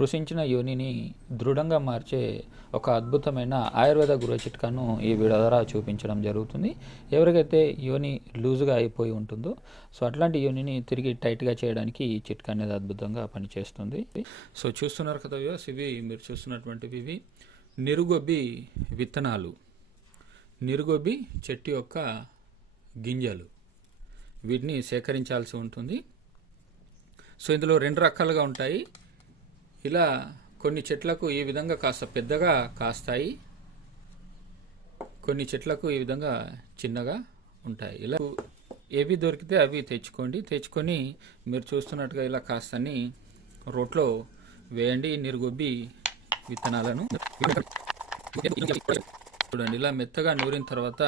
కృషించిన యోనిని దృఢంగా మార్చే ఒక అద్భుతమైన ఆయుర్వేద గృహ చిట్కాను ఈ వీడియో ద్వారా చూపించడం జరుగుతుంది. ఎవరికైతే యోని లూజుగా అయిపోయి ఉంటుందో సో అట్లాంటి యోనిని తిరిగి టైట్గా చేయడానికి ఈ చిట్కా అనేది అద్భుతంగా పనిచేస్తుంది. సో చూస్తున్నారు కదా వ్యూస్ ఇవి మీరు చూస్తున్నటువంటివి ఇవి నిరుగొబ్బి విత్తనాలు. నిరుగొబ్బి చెట్టు యొక్క గింజలు. వీటిని సేకరించాల్సి ఉంటుంది. సో ఇందులో రెండు రకాలుగా ఉంటాయి. ఇలా కొన్ని చెట్లకు ఈ విధంగా కాస్త పెద్దగా కాస్తాయి. కొన్ని చెట్లకు ఈ విధంగా చిన్నగా ఉంటాయి. ఇలా ఏవి దొరికితే అవి తెచ్చుకోండి. తెచ్చుకొని మీరు చూస్తున్నట్టుగా ఇలా కాస్తని రోట్లో వేయండి. నిరుగొబ్బి విత్తనాలను. చూడండి ఇలా మెత్తగా నూరిన తర్వాత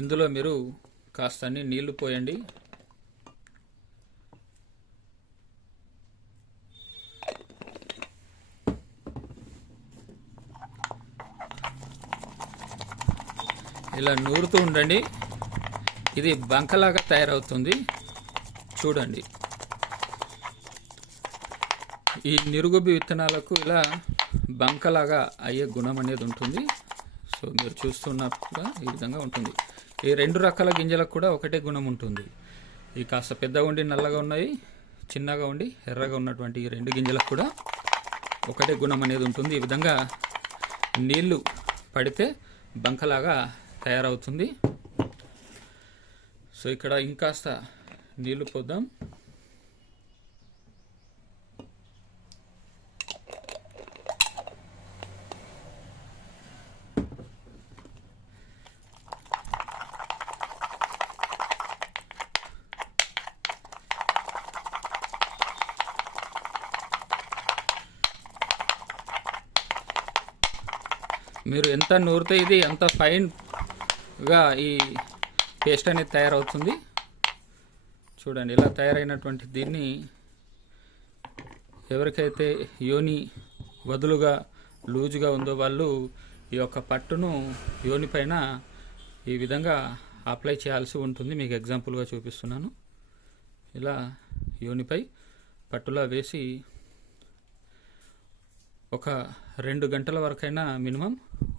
ఇందులో మీరు కాస్తని నీళ్ళు పోయండి. ఇలా నూరుతూ ఉండండి. ఇది బంకలాగా తయారవుతుంది. చూడండి. ఈ నిరుగుబి విత్తనాలకు ఇలా బంకలాగా అయ్యే గుణం అనేది ఉంటుంది. సో మీరు చూస్తున్నట్టుగా ఈ విధంగా ఉంటుంది. ఈ రెండు రకాల గింజలకు కూడా ఒకటే గుణం ఉంటుంది. ఈ కాస్త పెద్దగా ఉండి నల్లగా ఉన్నాయి చిన్నగా ఉండి ఎర్రగా ఉన్నటువంటి ఈ రెండు గింజలకు కూడా ఒకటే గుణం అనేది ఉంటుంది. ఈ విధంగా నీళ్ళు పడితే బంకలాగా తయారవుతుంది. సో ఇక్కడ ఇంకాస్త నీళ్ళు పోద్దాం. మీరు ఎంత నూరితే ఇది ఎంత ఫైన్ గా ఈ పేస్ట్ అనేది తయారవుతుంది. చూడండి ఇలా తయారైనటువంటి దీన్ని ఎవరికైతే యోని వదులుగా లూజుగా ఉందో వాళ్ళు ఈ యొక్క పట్టును యోని పైన ఈ విధంగా అప్లై చేయాల్సి ఉంటుంది. మీకు ఎగ్జాంపుల్గా చూపిస్తున్నాను. ఇలా యోనిపై పట్టులా వేసి ఒక రెండు గంటల వరకైనా మినిమం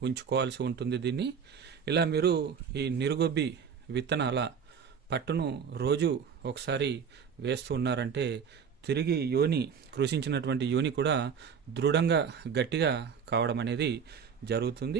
ఉంచుకోవాల్సి ఉంటుంది దీన్ని. ఇలా మీరు ఈ నిరుగొబ్బి విత్తనాల పట్టును రోజు ఒకసారి వేస్తూ ఉన్నారంటే తిరిగి యోని కృషించినటువంటి యోని కూడా దృఢంగా గట్టిగా కావడం అనేది జరుగుతుంది.